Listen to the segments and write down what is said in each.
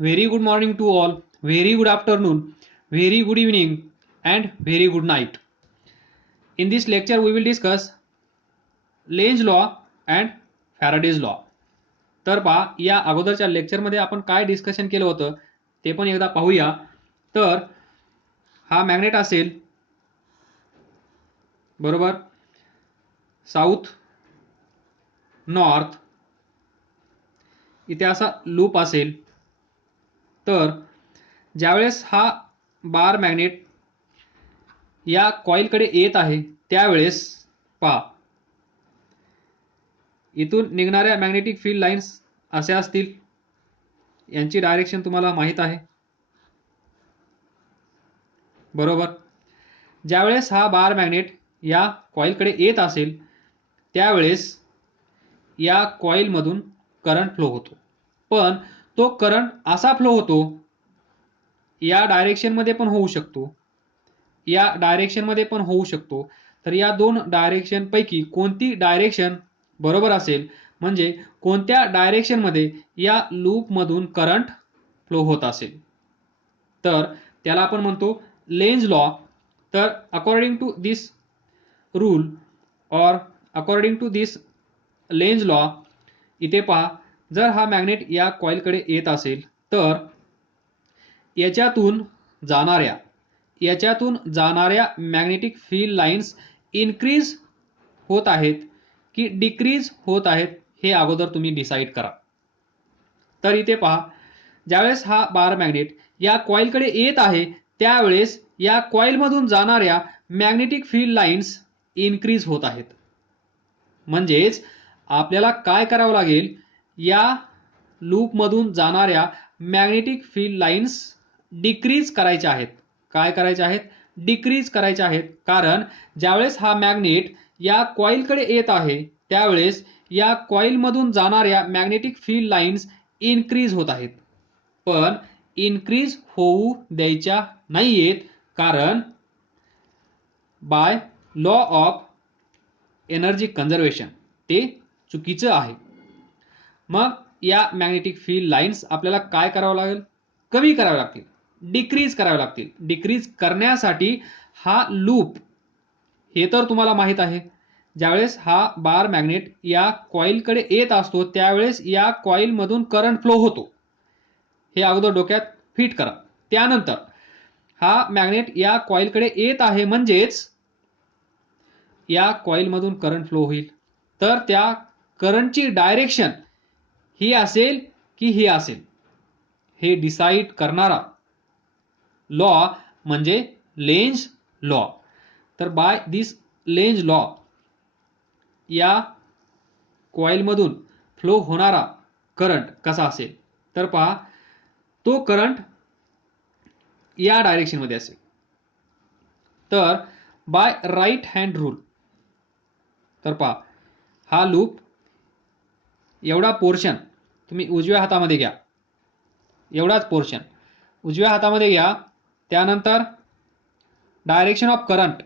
Very good morning to all, very good afternoon, very good evening, and very good night. In this lecture, we will discuss Lenz law and Faraday's law. तर पहा, या अगोदरच्या लेक्चरमध्ये आपण काय discussion केलं होतं ते पण एकदा पाहूया. तर हा मॅग्नेट असेल, बरोबर, साऊथ नॉर्थ, इथे असा लूप असेल. तर ज्यावेळेस हा बार मॅग्नेट या कॉइलकडे येत आहे त्यावेळेस पहा, इथून निघणाऱ्या मॅग्नेटिक फील्ड लाईन्स अशा असतील. यांची डायरेक्शन तुम्हाला माहित आहे, बरोबर. ज्यावेळेस हा बार मॅग्नेट या कॉइलकडे येत असेल त्यावेळेस या कॉइलमधून करंट फ्लो होतो. पण तो करंट असा फ्लो होतो, या डायरेक्शनमध्ये पण होऊ शकतो, या डायरेक्शनमध्ये पण होऊ शकतो. तर या दोन डायरेक्शन पैकी कोणती डायरेक्शन बरोबर असेल, म्हणजे कोणत्या डायरेक्शनमध्ये या लूपमधून करंट फ्लो होत असेल, तर त्याला आपण म्हणतो लेन्झ लॉ. तर according to this rule or according to this Lenz law, इथे पहा, जर हा मॅग्नेट या कॉइलकडे येत असेल तर याच्यातून जाणाऱ्या मॅग्नेटिक फील्ड लाईन्स इन्क्रीज होत आहेत की डिक्रीज होत आहेत हे अगोदर तुम्ही डिसाईड करा. तर इथे पहा, ज्यावेळेस हा बार मॅग्नेट या कॉइलकडे येत आहे त्यावेळेस या कॉइलमधून जाणाऱ्या मॅग्नेटिक फील्ड लाईन्स इन्क्रीज होत आहेत. म्हणजेच आपल्याला काय करावं लागेल, या लूपमधून जाणाऱ्या मॅग्नेटिक फील्ड लाईन्स डिक्रीज करायच्या आहेत. काय करायच्या आहेत? डिक्रीज करायच्या आहेत. कारण ज्यावेळेस हा मॅग्नेट या कॉइलकडे येत आहे त्यावेळेस या कॉइलमधून जाणाऱ्या मॅग्नेटिक फील्ड लाईन्स इन्क्रीज होत आहेत. पण इन्क्रीज होऊ द्यायच्या नाहीयेत, कारण by law of energy conservation ते चुकीचं आहे. मग या मॅग्नेटिक फील्ड लाईन्स आपल्याला काय करावं लागेल? कमी करावे लागतील, डिक्रीज करावे लागतील. डिक्रीज करण्यासाठी हा लूप, हे तर तुम्हाला माहित आहे, ज्यावेळेस हा बार मॅग्नेट या कॉइलकडे येत असतो त्यावेळेस या कॉइलमधून करंट फ्लो होतो, हे अगोदर डोक्यात फिट करा. त्यानंतर हा मॅग्नेट या कॉइलकडे येत आहे म्हणजेच या कॉइलमधून करंट फ्लो होईल. तर त्या करंटची डायरेक्शन ही असेल की ही असेल, हे डिसाईड करणारा लॉ म्हणजे लेन्झ लॉ. तर बाय दिस लेन्झ लॉ या कॉइलमधून फ्लो होणारा करंट कसा असेल, तर पहा, तो करंट या डायरेक्शनमध्ये असेल. तर बाय राईट हँड रूल, तर पहा, हा लूप एवढा पोर्शन तुम्ही उजव्या हातामध्ये घ्या, एवढाच पोर्शन उजव्या हातामध्ये घ्या. त्यानंतर डायरेक्शन ऑफ करंट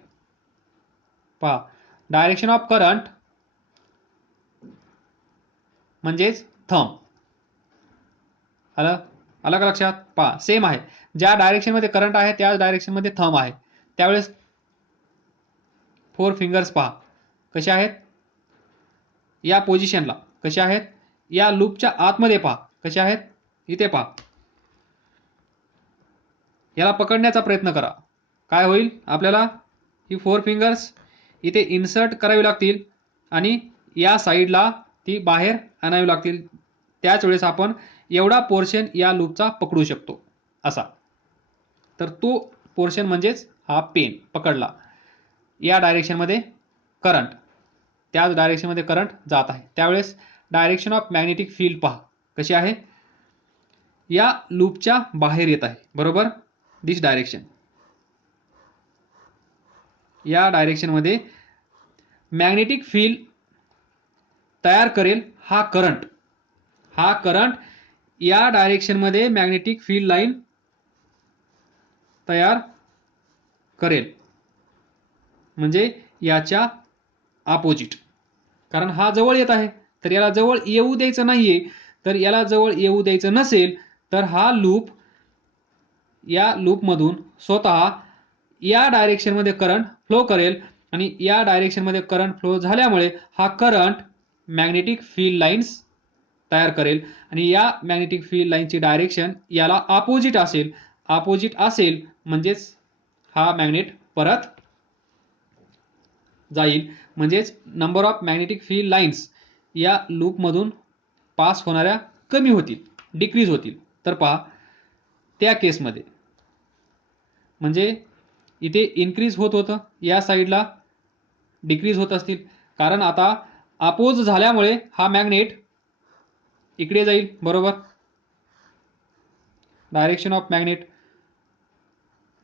पहा, डायरेक्शन ऑफ करंट म्हणजेच थंब. आलं का लक्षात? पहा, सेम आहे, ज्या डायरेक्शनमध्ये करंट आहे त्याच डायरेक्शनमध्ये थंब आहे. त्यावेळेस 4 फिंगर्स पहा कशा आहेत, या पोझिशनला कशा आहेत, या लूपच्या आतमध्ये पहा कशा आहेत, इथे पहा. याला पकडण्याचा प्रयत्न करा. काय होईल? आपल्याला ही 4 फिंगर्स इथे इन्सर्ट करावी लागतील आणि या साईडला ती बाहेर आणावी लागतील. त्याच वेळेस आपण एवढा पोर्शन या लूपचा पकडू शकतो असा. तर तो पोर्शन म्हणजेच हा पेन पकडला, या डायरेक्शनमध्ये करंट, त्याच डायरेक्शनमध्ये करंट जात आहे. त्यावेळेस डायरेक्शन ऑफ मॅग्नेटिक फील्ड पहा कशी आहे, या लूपच्या बाहेर येत आहे, बरोबर. दिस डायरेक्शन, या डायरेक्शनमध्ये मॅग्नेटिक फील्ड तयार करेल हा करंट. हा करंट या डायरेक्शनमध्ये मॅग्नेटिक फील्ड लाईन तयार करेल, म्हणजे याच्या अपोजिट. कारण हा जवळ येत आहे तर याला जवळ येऊ द्यायचं नाहीये. तर याला जवळ येऊ द्यायचं नसेल तर हा लूप, या लूपमधून स्वतः या डायरेक्शनमध्ये करंट फ्लो करेल आणि या डायरेक्शनमध्ये करंट फ्लो झाल्यामुळे हा करंट मॅग्नेटिक फील्ड लाईन्स तयार करेल आणि या मॅग्नेटिक फील्ड लाईनची डायरेक्शन याला अपोजिट असेल. अपोजिट असेल म्हणजेच हा मॅग्नेट परत जाईल, म्हणजेच number of magnetic field lines या लूपमधून पास होणाऱ्या कमी होतील, डिक्रीज होतील. तर पहा त्या केसमध्ये म्हणजे इथे इन्क्रीज होत होतं, या साईडला डिक्रीज होत असतील, कारण आता अपोज झाल्यामुळे हा मॅग्नेट इकडे जाईल. बरोबर, direction of magnet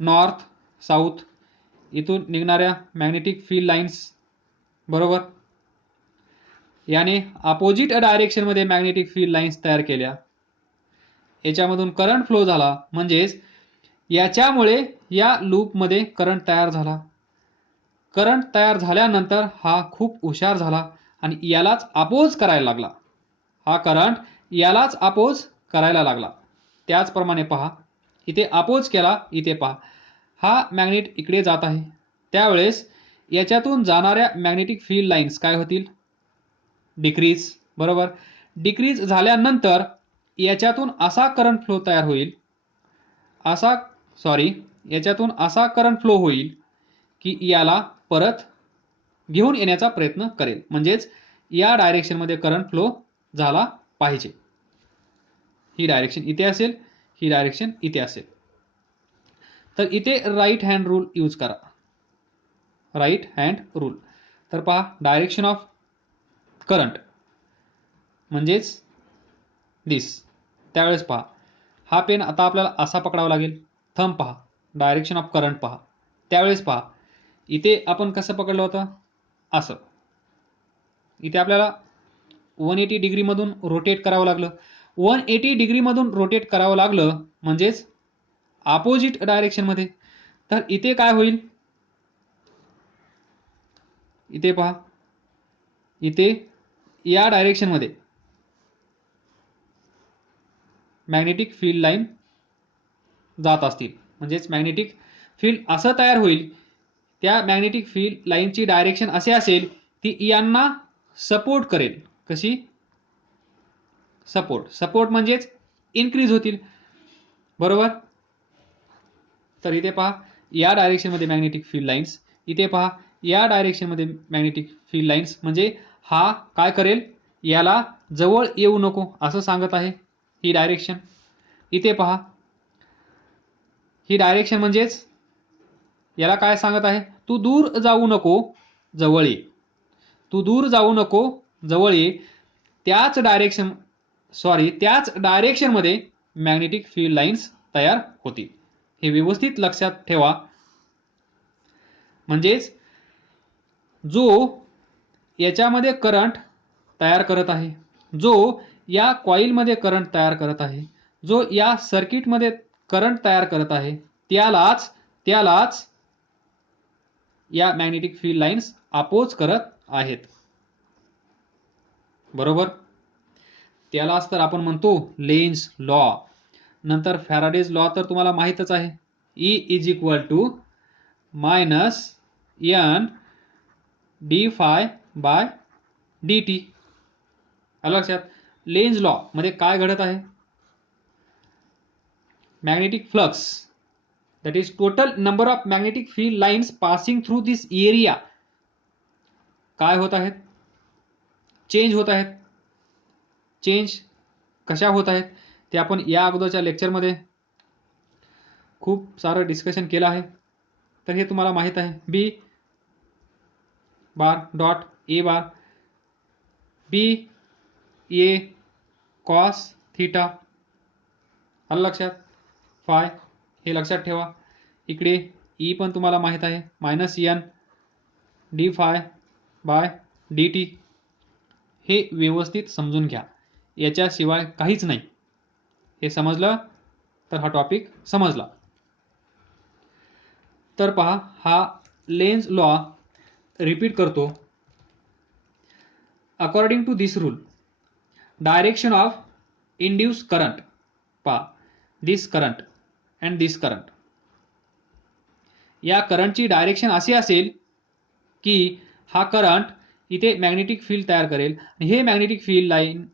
north south, इथून निघणाऱ्या मॅग्नेटिक फील्ड लाईन्स, बरोबर, याने अपोजिट डायरेक्शनमध्ये मॅग्नेटिक फील्ड लाईन्स तयार केल्या. याच्यामधून करंट फ्लो झाला, म्हणजेच याच्यामुळे या लूपमध्ये करंट तयार झाला. करंट तयार झाल्यानंतर हा खूप हुशार झाला आणि यालाच अपोज करायला लागला. हा करंट यालाच अपोज करायला लागला. त्याचप्रमाणे पहा, इथे अपोज केला, इथे पहा हा मॅग्नेट इकडे जात आहे, त्यावेळेस याच्यातून जाणाऱ्या मॅग्नेटिक फील्ड लाईन्स काय होतील, डिक्रीज. बरोबर, डिक्रीज झाल्यानंतर याच्यातून असा करंट फ्लो तयार होईल, याच्यातून असा करंट फ्लो होईल की याला परत घेऊन येण्याचा प्रयत्न करेल, म्हणजेच या डायरेक्शनमध्ये करंट फ्लो झाला पाहिजे. ही डायरेक्शन इथे असेल, ही डायरेक्शन इथे असेल. तर इथे राईट हँड रूल यूज करा, राईट हँड रूल. तर पहा डायरेक्शन ऑफ करंट म्हणजेच दिस. त्यावेळेस पहा हा पेन आता आपल्याला असा पकडावा लागेल, थंब पहा, डायरेक्शन ऑफ करंट पहा. त्यावेळेस पहा इथे आपण कसं पकडलं होतं, असं. इथे आपल्याला 180 डिग्रीमधून रोटेट करावं लागलं. 180 डिग्रीमधून रोटेट करावं लागलं म्हणजेच अपोजिट डायरेक्शनमध्ये. तर इथे काय होईल, इथे पहा, इथे या डायरेक्शनमध्ये मॅग्नेटिक फील्ड लाईन जात असतील, म्हणजेच मॅग्नेटिक फील्ड असं तयार होईल, त्या मॅग्नेटिक फील्ड लाईनची डायरेक्शन असे असेल ती यांना सपोर्ट करेल. कशी, सपोर्ट. सपोर्ट म्हणजेच इन्क्रीज होतील. बरोबर, तर इथे पहा या डायरेक्शनमध्ये मॅग्नेटिक फील्ड लाईन्स, इथे पहा या डायरेक्शनमध्ये मॅग्नेटिक फील्ड लाईन्स, म्हणजे हा काय करेल, याला जवळ येऊ नको असं सांगत आहे ही डायरेक्शन. इथे पहा ही डायरेक्शन म्हणजेच याला काय सांगत आहे, तू दूर जाऊ नको, जवळ ये. तू दूर जाऊ नको, जवळ ये. त्याच डायरेक्शनमध्ये मॅग्नेटिक फील्ड लाईन्स तयार होतील. हे व्यवस्थित लक्षात ठेवा. म्हणजेच जो याच्यामध्ये करंट तयार करत आहे, जो या कॉइलमध्ये करंट तयार करत आहे, जो या सर्किटमध्ये करंट तयार करत आहे, त्यालाच या मॅग्नेटिक फील्ड लाईन्स अपोज करत आहेत. बरोबर, त्यालाच तर आपण म्हणतो लेन्झ लॉ. नंतर फॅराडेज लॉ तर तुम्हाला माहीतच आहे, E is equal to minus N d phi by d t. आलं लक्षात. लेन्झ लॉ मध्ये काय घडत आहे, magnetic flux, that is total number of magnetic field lines passing through this area काय होत आहेत, चेंज होत आहेत. चेंज कशा होत आहेत ते आपण या अगोदरच्या लेक्चरमध्ये खूप सारं डिस्कशन केलं आहे. तर हे तुम्हाला माहित आहे, B bar dot A bar B A cos theta. आलं लक्षात. फाय हे लक्षात ठेवा. इकडे ई पण तुम्हाला माहित आहे, minus N d phi by d t. हे व्यवस्थित समजून घ्या, याच्याशिवाय काहीच नाही. हे समजलं तर हा टॉपिक समजला. तर पहा हा लेन्झ लॉ रिपीट करतो. According to this rule direction of induce current, पहा this current and this current, या करंटची डायरेक्शन अशी असेल की हा करंट इथे मॅग्नेटिक फील्ड तयार करेल आणि हे मॅग्नेटिक फील्ड लाईन,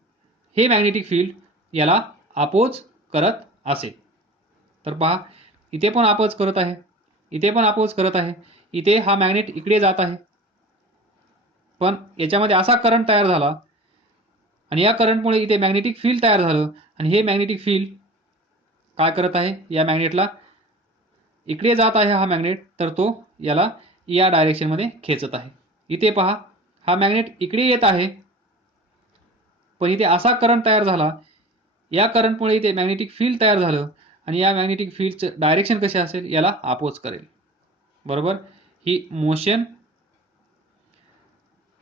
हे मॅग्नेटिक फील्ड याला अपोज करत असेल. तर पहा इथे पण अपोज करत आहे, इथे पण अपोज करत आहे, इथे हा मॅग्नेट इकडे जात आहे, पण याच्यामध्ये असा करंट तयार झाला आणि या करंटमुळे इथे मॅग्नेटिक फील्ड तयार झालं आणि हे मॅग्नेटिक फील्ड काय करत आहे, या मॅग्नेटला इकडे जात आहे हा मॅग्नेट, तर तो याला या डायरेक्शनमध्ये खेचत आहे. इथे पहा हा मॅग्नेट इकडे येत आहे, पण इथे असा करंट तयार झाला, या करंटमुळे इथे मॅग्नेटिक फील्ड तयार झालं आणि या मॅग्नेटिक फील्डचं डायरेक्शन कसे असेल, याला अपोज करेल. बरोबर, ही मोशन,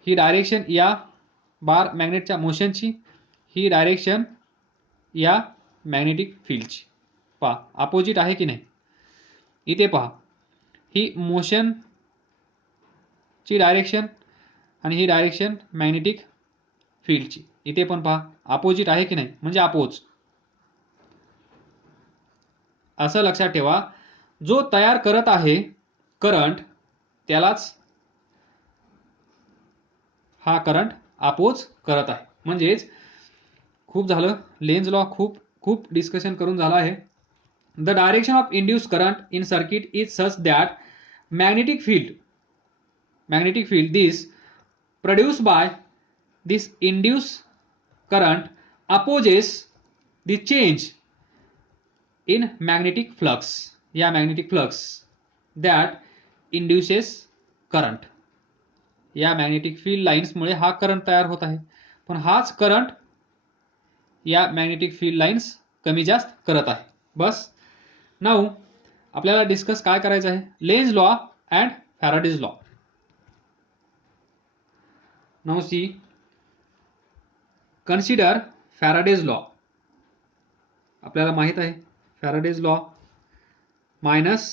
ही डायरेक्शन या बार मॅग्नेटच्या मोशनची, ही डायरेक्शन या मॅग्नेटिक फील्डची. पहा अपोजिट आहे की नाही. इथे पहा ही मोशनची डायरेक्शन आणि ही डायरेक्शन मॅग्नेटिक फील्डची. इथे पण पहा अपोजिट आहे की नाही, म्हणजे अपोज. असं लक्षात ठेवा, जो तयार करत आहे करंट त्यालाच हा करंट अपोज करत आहे. म्हणजेच खूप झालं, लेन्झ लॉ खूप डिस्कशन करून झालं आहे. The direction of induced current in circuit is such that magnetic field this produced by this induced current opposes the change in magnetic flux, या magnetic flux that induces current. या magnetic field lines मुळे हा current तयार होत आहे, पण हाच current या मॅग्नेटिक फील्ड लाईन्स कमी जास्त करत आहे. बस. नाऊ आपल्याला डिस्कस काय करायचं आहे, Lenz law and Faraday's law. Now see, consider Faraday's law. आपल्याला माहित आहे Faraday's law minus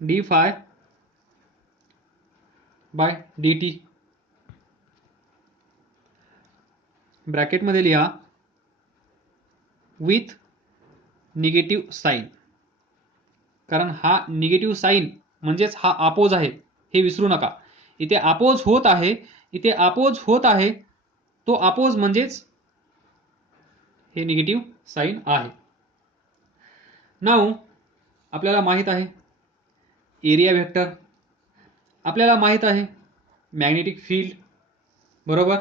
d phi by d t, ब्रॅकेटमध्ये लिहा विथ निगेटिव्ह साईन, कारण हा निगेटिव्ह साईन म्हणजेच हा अपोज आहे, हे विसरू नका. इथे अपोज होत आहे, इथे अपोज होत आहे, तो अपोज म्हणजेच हे निगेटिव्ह साईन आहे. नाऊ आपल्याला माहित आहे एरिया वेक्टर, आपल्याला माहित आहे मॅग्नेटिक फील्ड. बरोबर,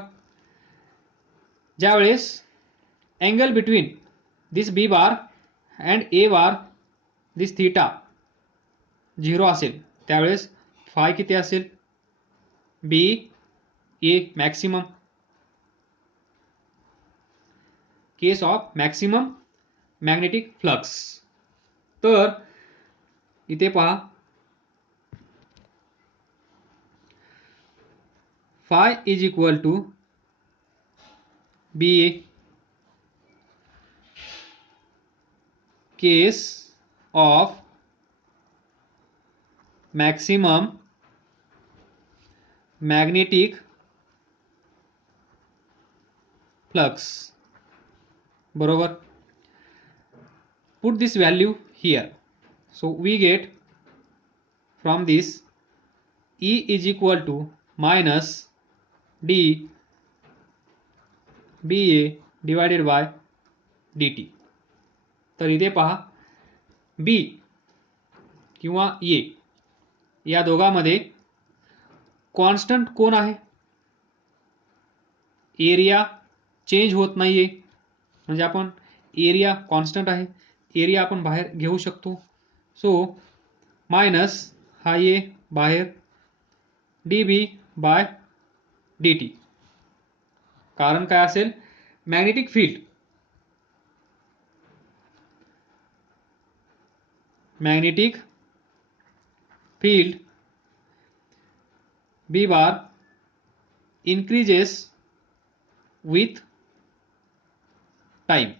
ज्यावेळेस angle between this B bar and A bar, this theta 0 असेल, त्यावेळेस फाय किती असेल, B A maximum. Case of maximum magnetic flux. तर इथे पहा phi is equal to B A, case of maximum magnetic flux. बरोबर, put this value here, so we get from this E is equal to minus d ba divided by dt. तर इथे पहा b किंवा ए या दोघांमध्ये constant कोण आहे, area change होत नाहीये, म्हणजे आपण एरिया कॉन्स्टंट आहे, एरिया आपण बाहेर घेऊ शकतो. सो मायनस हा ए बाहेर d B by d t. कारण काय असेल, magnetic field, magnetic field B bar increases with time,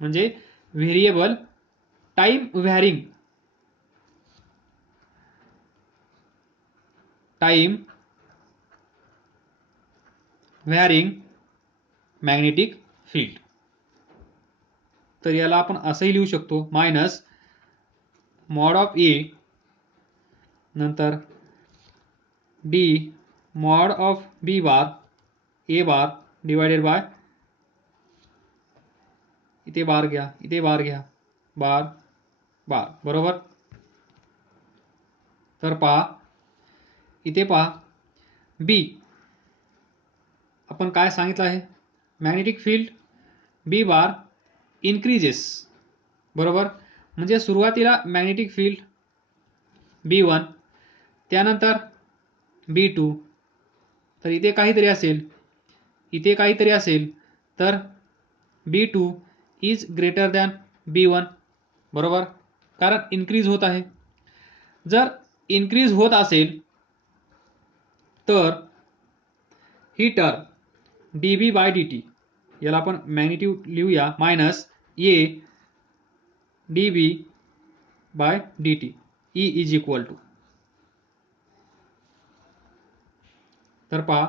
म्हणजे variable time varying, time varying magnetic field. तर याला आपण असंही लिहू शकतो, मायनस मॉड ऑफ ए नंतर d mod of B bar A bar divided by, इथे बार घ्या, इथे बार घ्या, बार बार, बरोबर. तर पहा, इथे पहा बी आपण काय सांगितलं आहे, magnetic field B bar increases, बरोबर. म्हणजे सुरुवातीला मॅग्नेटिक फील्ड B1, त्यानंतर B2, तर इथे काहीतरी असेल, इथे काहीतरी असेल, तर B2 is greater than B1, बरोबर, कारण इन्क्रीज होत आहे. जर इन्क्रीज होत असेल तर ही टर्म dB बाय dt, याला आपण मॅग्निट्यूड लिहूया, minus A dB by dt, E is equal to, तर पहा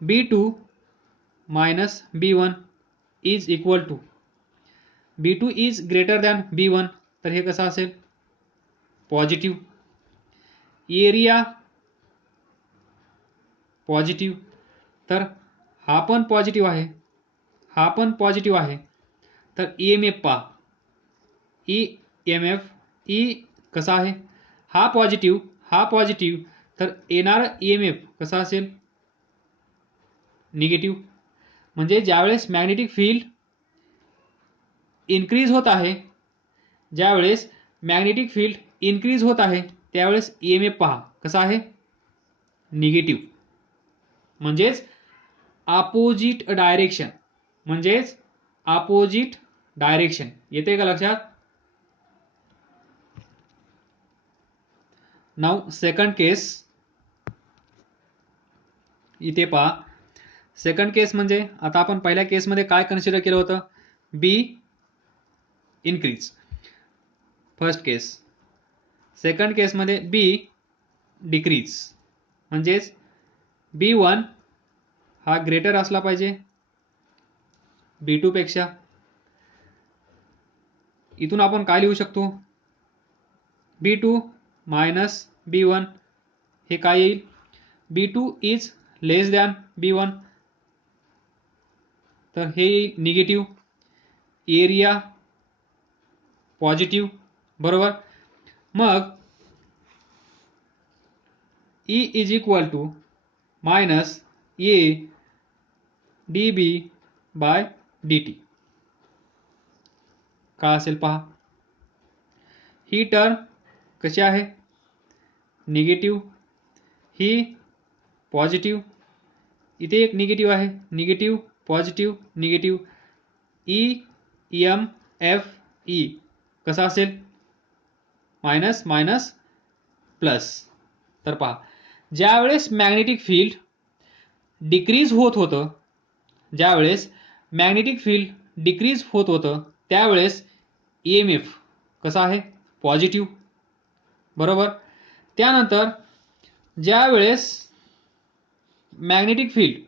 B2 मायनस B1 is equal to, B2 is greater than B1, तर हे कसं असेल, पॉझिटिव्ह. एरिया पॉझिटिव्ह, तर हा पण पॉझिटिव्ह आहे, हा पण पॉझिटिव्ह आहे. तर EMF पहा, EMF ई कसा आहे, हा पॉझिटिव्ह, हा पॉझिटिव्ह, तर येणारं EMF कसा असेल, निगेटिव्ह. म्हणजे ज्यावेळेस मॅग्नेटिक फील्ड इन्क्रीज होत आहे, ज्यावेळेस मॅग्नेटिक फील्ड इन्क्रीज होत आहे, त्यावेळेस EMF पहा कसा आहे, निगेटिव्ह. म्हणजेच अपोजिट डायरेक्शन, म्हणजेच अपोजिट डायरेक्शन. येते का लक्षात. नाउ सेकंड केस, इथे पहा सेकंड केस म्हणजे आता आपण पहिल्या केसमध्ये काय कन्सिडर केलं होतं, बी इन्क्रीज, फर्स्ट केस. सेकंड केसमध्ये बी डिक्रीज, म्हणजेच B1 हा ग्रेटर असला पाहिजे B2 पेक्षा. इथून आपण काय लिहू शकतो, B2 मायनस B1, हे काय येईल, B2 is less than B1, तर हे येईल निगेटिव्ह. एरिया पॉझिटिव्ह, बरोबर. मग E is equal to minus A dB by dt, का असेल पहा, ही टर्म कशी आहे, निगेटिव्ह, ही पॉझिटिव्ह, इथे एक निगेटिव्ह आहे, negative positive negative, EMF E कसा असेल, मायनस मायनस प्लस. तर पहा, ज्यावेळेस मॅग्नेटिक फील्ड डिक्रीज होत होतं, ज्यावेळेस मॅग्नेटिक फील्ड डिक्रीज होत होतं, त्यावेळेस EMF कसा आहे, पॉझिटिव्ह, बरोबर. त्यानंतर ज्यावेळेस मॅग्नेटिक फील्ड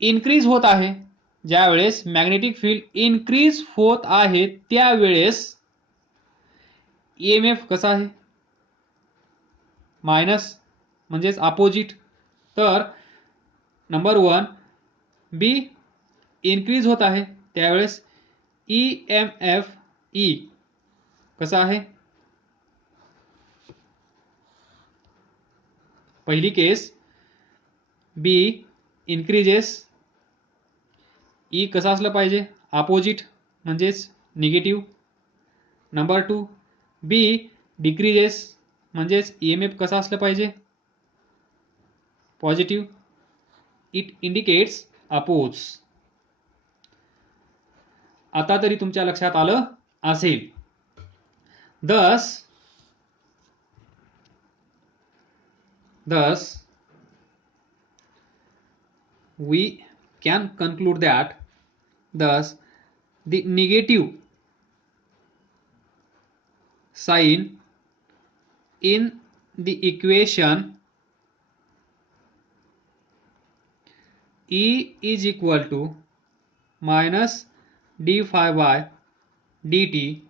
इन्क्रीज होत आहे, ज्यावेळेस मॅग्नेटिक फील्ड इन्क्रीज होत आहे, त्यावेळेस EMF कसा आहे, मायनस, म्हणजेच अपोजिट. तर नंबर 1 बी इन्क्रीज होत आहे, त्यावेळेस EMF E कसा आहे, पहिली केस बी इन्क्रीजेस, E कसा असलं पाहिजे, अपोजिट, म्हणजेच निगेटिव्ह. नंबर 2 बी डिक्रीजेस, म्हणजेच EMF कसा असलं पाहिजे, पॉझिटिव्ह. It indicates oppose. आता तरी तुमच्या लक्षात आलं असेल. Thus we can conclude that thus the negative sign in the equation E is equal to minus d phi by d t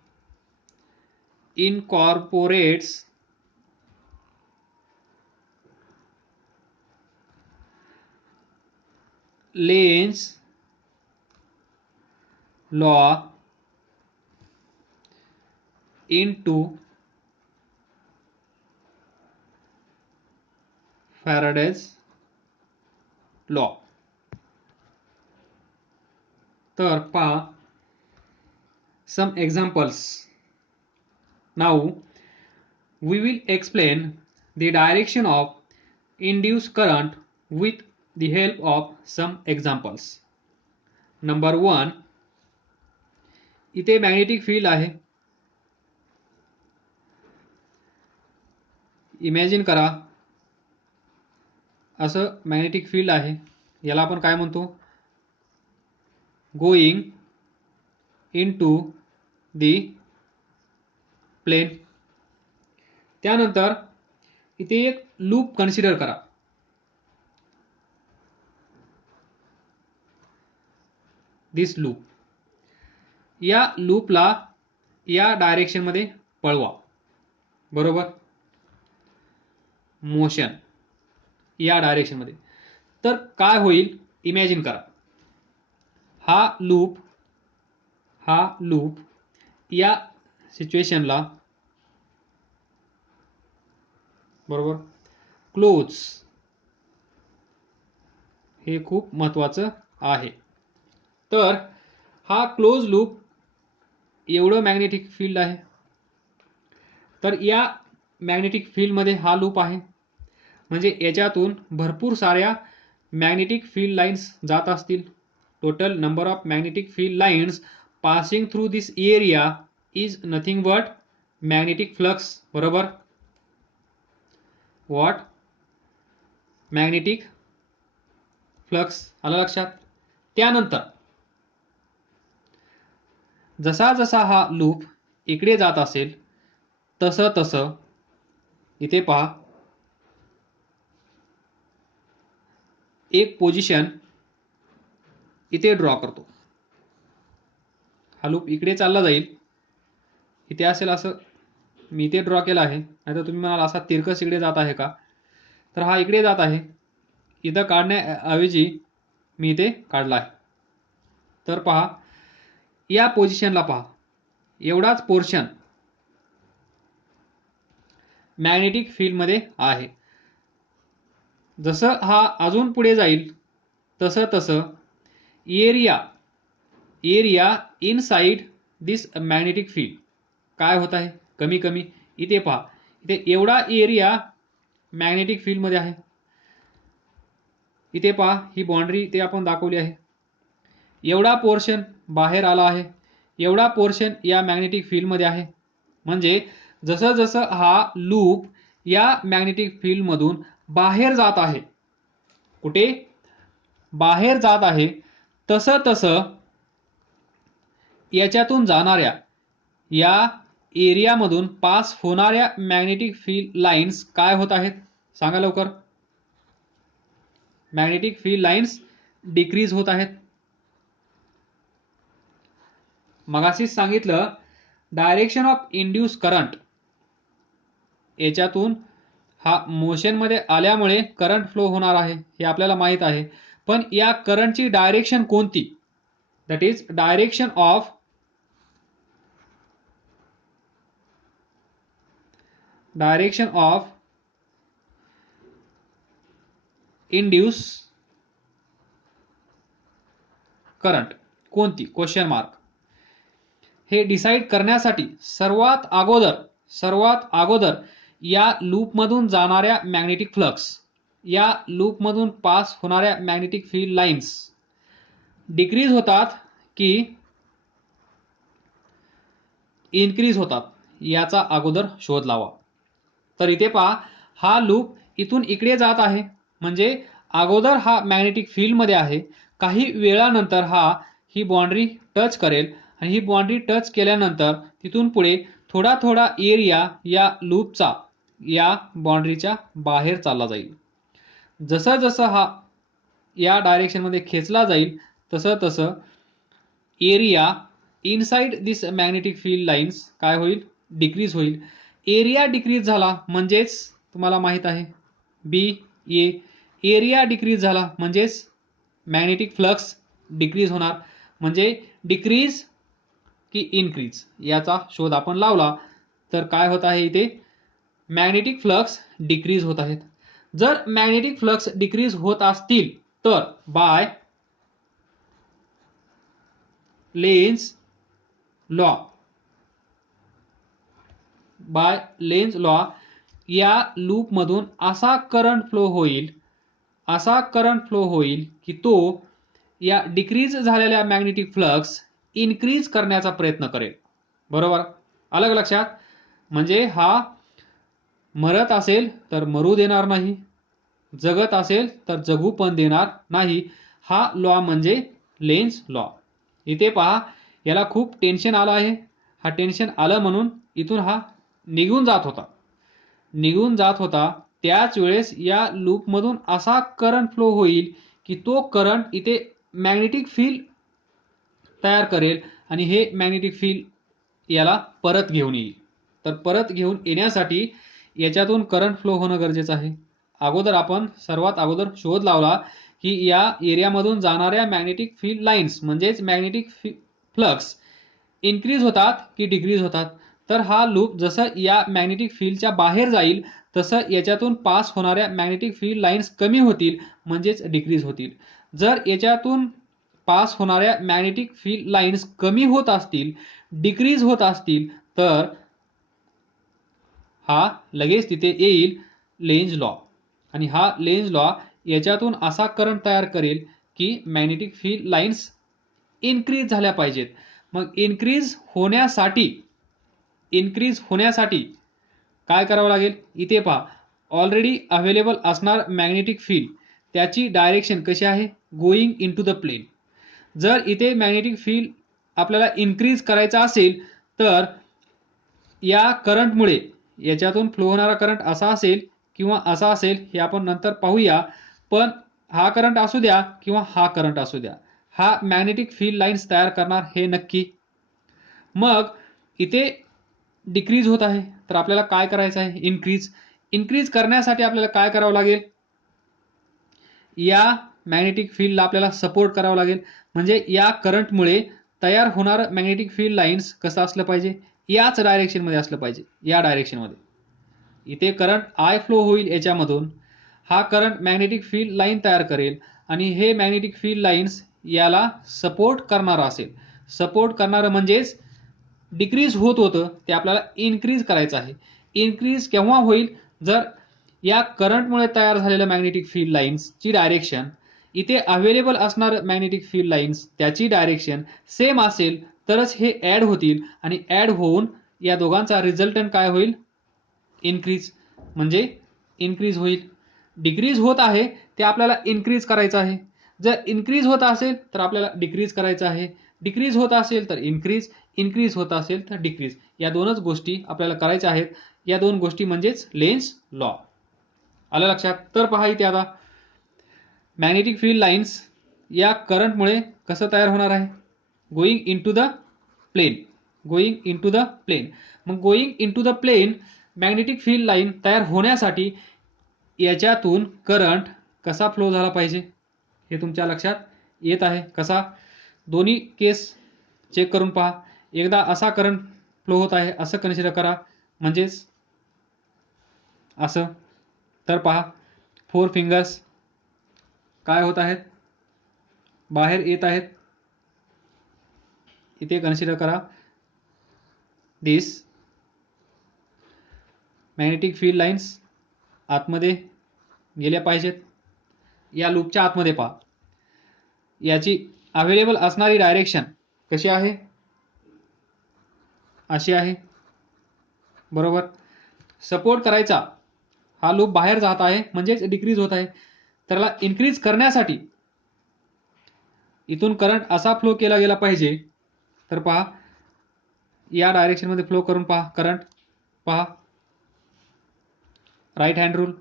incorporates Lenz law into Faraday's law. तर पहा some examples. Now we will explain the direction of induced current with the help of some examples. Number 1, इथे magnetic field आहे. Imagine करा असं magnetic field आहे, याला आपण काय म्हणतो, गोइंग इनटू दी प्लेन. त्यानंतर इथे एक लूप कन्सिडर करा. दिस लूप, या लूपला या डायरेक्शन मध्ये पळवा, बरोबर, मोशन या डायरेक्शन मध्ये. तर काय होईल इमॅजिन करा, हा लूप या सिच्युएशनला, बरोबर, क्लोज, हे खूप महत्वाचं आहे. तर हा क्लोज लूप, एवढं मॅग्नेटिक फील्ड आहे. तर या मॅग्नेटिक फील्ड मध्ये हा लूप आहे, म्हणजे याच्यातून भरपूर साऱ्या मॅग्नेटिक फील्ड लाईन्स जात असतील. Total number of magnetic field lines passing through this area is nothing but magnetic flux, बरोबर. व्हॉट, मॅग्नेटिक फ्लक्स, आलं लक्षात. त्यानंतर जसा जसा हा लूप इकडे जात असेल तसं तसं इथे पहा एक पोझिशन इथे ड्रॉ करतो. हा लूप इकडे चालला जाईल, इथे असेल असं, मी इथे ड्रॉ केला आहे. नाहीतर तुम्ही म्हणाल असा तिरकस इकडे जात आहे का, तर हा इकडे जात आहे. इथं काढण्याऐवजी मी इथे काढला आहे. तर पहा या पोझिशनला पहा, एवढाच पोर्शन मॅग्नेटिक फील्ड मध्ये आहे. जसं हा अजून पुढे जाईल तसं तसं एरिया इनसाइड दिस मॅग्नेटिक फील्ड काय होत आहे, कमी कमी. इथे पहा, इथे एवढा एरिया मॅग्नेटिक फील्ड मध्ये आहे. इथे पहा ही बाउंड्री इथे आपण दाखवली आहे. एवढा पोर्शन बाहेर आला आहे, एवढा पोर्शन या मॅग्नेटिक फील्ड मध्ये आहे. म्हणजे जसं जसं हा लूप या मॅग्नेटिक फील्ड मधून बाहेर जात आहे, कुठे बाहेर जात आहे, तसं तसं याच्यातून जाणाऱ्या, या एरियामधून पास होणाऱ्या मॅग्नेटिक फील्ड लाईन्स काय होत आहेत, सांगा लवकर. मॅग्नेटिक फील्ड लाईन्स डिक्रीज होत आहेत. मगाशीच सांगितलं डायरेक्शन ऑफ इंड्यूस करंट, याच्यातून हा मोशन मध्ये आल्यामुळे करंट फ्लो होणार आहे हे आपल्याला माहित आहे. पण या करंटची डायरेक्शन कोणती, that is direction of induce current कोणती, क्वेश्चन मार्क. हे डिसाइड करण्यासाठी सर्वात अगोदर या लूपमधून जाणाऱ्या मॅग्नेटिक फ्लक्स, या लूपमधून पास होणाऱ्या मॅग्नेटिक फील्ड लाईन्स डिक्रीज होतात की इन्क्रीज होतात, याचा अगोदर शोध लावा. तर इथे पहा हा लूप इथून इकडे जात आहे, म्हणजे अगोदर हा मॅग्नेटिक फील्ड मध्ये आहे. काही वेळानंतर ही बाउंड्री टच करेल, आणि ही बाउंड्री टच केल्यानंतर तिथून पुढे थोडा थोडा एरिया या लूपचा या बाउंड्रीच्या बाहेर चालला जाईल. जसं जसं हा या डायरेक्शन मध्ये खेचला जाईल तसं तसं एरिया इनसाइड दिस मॅग्नेटिक फील्ड लाईन्स काय होईल, डिक्रीज होईल. एरिया डिक्रीज झाला म्हणजेच तुम्हाला माहित आहे बी ए, एरिया डिक्रीज झाला म्हणजेच मॅग्नेटिक फ्लक्स डिक्रीज होणार. म्हणजे डिक्रीज की इनक्रीज याचा शोध आपण लावला तर काय होत आहे, इथे मॅग्नेटिक फ्लक्स डिक्रीज होत आहेत. जर मॅग्नेटिक फ्लक्स डिक्रीज होत असतील तर बाय लेन्झ लॉ या लूप मधून असा करंट फ्लो होईल की तो या डिक्रीज झालेल्या मॅग्नेटिक फ्लक्स इन्क्रीज करण्याचा प्रयत्न करेल. बरोबर, अलग लक्षात. म्हणजे हा मरत असेल तर मरू देणार नाही, जगत असेल तर जगू पण देणार नाही. हा लॉ म्हणजे लेन्झ लॉ. इथे पहा, याला खूप टेन्शन आलं आहे. हा टेन्शन आलं म्हणून इथून हा निघून जात होता. त्याच वेळेस या लूपमधून असा करंट फ्लो होईल की तो करंट इथे मॅग्नेटिक फील्ड तयार करेल आणि हे मॅग्नेटिक फील्ड याला परत घेऊन येईल. तर परत घेऊन येण्यासाठी याच्यातून करंट फ्लो होणं गरजेचं आहे. आपण सर्वात अगोदर शोध लावला की या एरियामधून जाणाऱ्या मॅग्नेटिक फील्ड लाईन्स म्हणजेच मॅग्नेटिक फ्लक्स इन्क्रीज होतात की डिक्रीज होतात. तर हा लूप जसं या मॅग्नेटिक फील्डच्या बाहेर जाईल तसं याच्यातून पास होणाऱ्या मॅग्नेटिक फील्ड लाईन्स कमी होतील म्हणजेच डिक्रीज होतील. जर याच्यातून पास होणाऱ्या मॅग्नेटिक फील्ड लाईन्स कमी होत असतील, डिक्रीज होत असतील, तर हा लगेच तिथे येईल लेन्झ लॉ. आणि हा लेन्झ लॉ याच्यातून असा करंट तयार करेल की मॅग्नेटिक फील्ड लाईन्स इन्क्रीज झाल्या पाहिजेत. मग इन्क्रीज होण्यासाठी काय करावं लागेल, इथे पहा, ऑलरेडी अवेलेबल असणार मॅग्नेटिक फील्ड त्याची डायरेक्शन कशी आहे, गोईंग इनटू द प्लेन. जर इथे मॅग्नेटिक फील्ड आपल्याला इन्क्रीज करायचा असेल तर या करंटमुळे याच्यातून फ्लो होणारा करंट असा असेल किंवा असा असेल हे आपण नंतर पाहूया. पण हा करंट असू द्या किंवा हा करंट असू द्या, हा मॅग्नेटिक फील्ड लाईन्स तयार करणार हे नक्की. मग इथे डिक्रीज होत आहे तर आपल्याला काय करायचं आहे, इन्क्रीज करण्यासाठी आपल्याला काय करावं लागेल, या मॅग्नेटिक फील्डला आपल्याला सपोर्ट करावा लागेल. म्हणजे या करंटमुळे तयार होणार मॅग्नेटिक फील्ड लाईन्स कसं असलं पाहिजे, याच डायरेक्शनमध्ये असलं पाहिजे, या डायरेक्शनमध्ये. इथे करंट आय फ्लो होईल याच्यामधून, हा करंट मॅग्नेटिक फील्ड लाईन तयार करेल आणि हे मॅग्नेटिक फील्ड लाईन्स याला सपोर्ट करणारं असेल. सपोर्ट करणारं म्हणजेच डिक्रीज होत होतं ते आपल्याला इन्क्रीज करायचं आहे. इन्क्रीज केव्हा होईल, जर या करंटमुळे तयार झालेल्या मॅग्नेटिक फील्ड लाईन्सची डायरेक्शन इथे अवेलेबल असणार मॅग्नेटिक फील्ड लाईन्स त्याची डायरेक्शन सेम असेल तरच हे ॲड होतील आणि ॲड होऊन या दोघांचा रिझल्टंट काय होईल, इन्क्रीज. म्हणजे इन्क्रीज होईल. डिक्रीज होत आहे ते आपल्याला इन्क्रीज करायचं आहे. जर इन्क्रीज होत असेल तर आपल्याला डिक्रीज करायचं आहे. डिक्रीज होत असेल तर इन्क्रीज होत असेल तर डिक्रीज. या दोनच गोष्टी आपल्याला करायच्या आहेत. या दोन गोष्टी म्हणजेच लेन्झ लॉ. आलं लक्षात. तर पहा इथे आता मॅग्नेटिक फील्ड लाईन्स या करंटमुळे कसं तयार होणार आहे, गोईंग इनटू द प्लेन. मग going into the plane magnetic field line तयार होण्यासाठी याच्यातून करंट कसा फ्लो झाला पाहिजे हे तुमच्या लक्षात येत आहे. कसा, दोन्ही केस चेक करून पहा. एकदा असा करंट फ्लो होत आहे असं कन्सिडर करा, म्हणजेच असं. तर पहा, 4 फिंगर्स काय होत आहेत, बाहेर येत आहेत. इथे कन्सिडर करा दिस मॅग्नेटिक फील्ड लाईन्स आतमध्ये गेल्या पाहिजेत. या लूपच्या आतमध्ये पहा, याची अवेलेबल असणारी डायरेक्शन कशी आहे, अशी आहे. बरोबर. सपोर्ट करायचा, हा लूप बाहेर जात आहे म्हणजेच डिक्रीज होत आहे. त्याला इन्क्रीज करण्यासाठी इथून करंट असा फ्लो केला गेला पाहिजे. तर पहा, या डायरेक्शनमध्ये फ्लो करून पहा करंट. पहा राईट हँड रूल.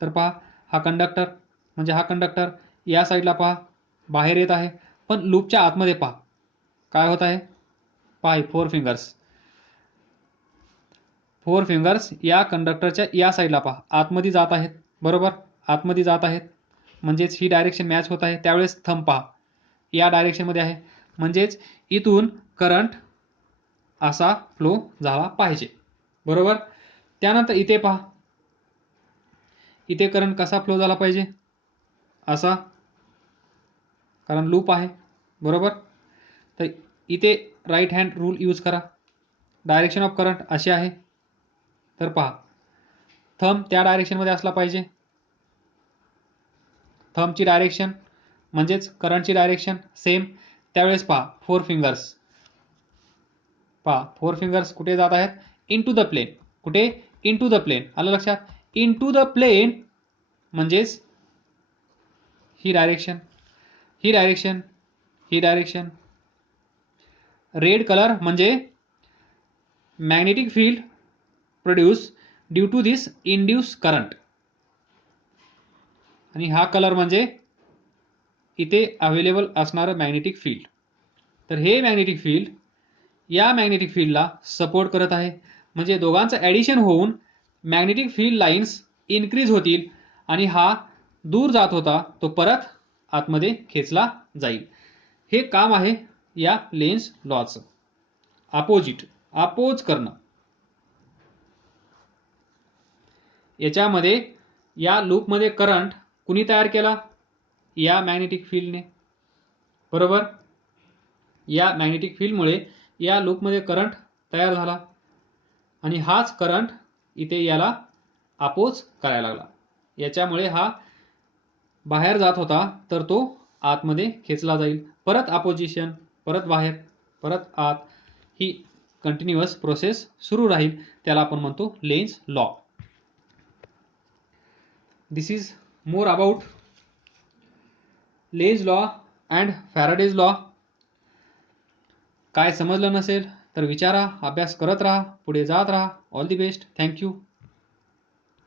तर पहा, हा कंडक्टर या साईडला पहा बाहेर येत आहे, पण लूपच्या आतमध्ये पहा काय होत आहे पहा, 4 फिंगर्स, 4 फिंगर्स या कंडक्टरच्या या साईडला पहा आतमध्ये जात आहेत, बरोबर, आतमध्ये जात आहेत, म्हणजेच ही डायरेक्शन मॅच होत आहे. त्यावेळेस थंब पहा या डायरेक्शनमध्ये आहे, म्हणजेच इथून करंट असा फ्लो झाला पाहिजे, बरोबर. त्यानंतर इथे पहा, इथे करंट कसा फ्लो झाला पाहिजे, असा, कारण लूप आहे, बरोबर. तर इथे राईट हँड रूल यूज करा. डायरेक्शन ऑफ करंट अशी आहे, तर पहा थंब त्या डायरेक्शनमध्ये असला पाहिजे. थंबची डायरेक्शन म्हणजेच करंटची डायरेक्शन सेम. त्यावेळेस पहा 4 फिंगर्स, पहा 4 फिंगर्स कुठे जात आहेत, इनटू द प्लेन. कुठे, इनटू द प्लेन. आलं लक्षात, इनटू द प्लेन म्हणजेच ही डायरेक्शन, ही डायरेक्शन, ही डायरेक्शन. रेड कलर म्हणजे magnetic field produce due to this induce current, आणि हा कलर म्हणजे इथे अवेलेबल असणारं मॅग्नेटिक फील्ड. तर हे मॅग्नेटिक फील्ड या मॅग्नेटिक फील्डला सपोर्ट करत आहे, म्हणजे दोघांचं ॲडिशन होऊन मॅग्नेटिक फील्ड लाईन्स इन्क्रीज होतील, आणि हा दूर जात होता तो परत आतमध्ये खेचला जाईल. हे काम आहे या लेन्झ लॉचं. अपोज करणं. याच्यामध्ये या लूपमध्ये करंट कुणी तयार केला, या मॅग्नेटिक फील्डने, बरोबर. या मॅग्नेटिक फील्डमुळे या लूपमध्ये करंट तयार झाला, आणि हाच करंट इथे याला अपोज करायला लागला. याच्यामुळे हा बाहेर जात होता तर तो आतमध्ये खेचला जाईल, परत अपोजिशन, परत बाहेर, परत आत, ही कंटिन्युअस प्रोसेस सुरू राहील. त्याला आपण म्हणतो Lenz law. This is more about Lenz law and Faraday's law. काय समजलं नसेल तर विचारा, अभ्यास करत राहा, पुढे जात राहा. All the best. थँक्यू.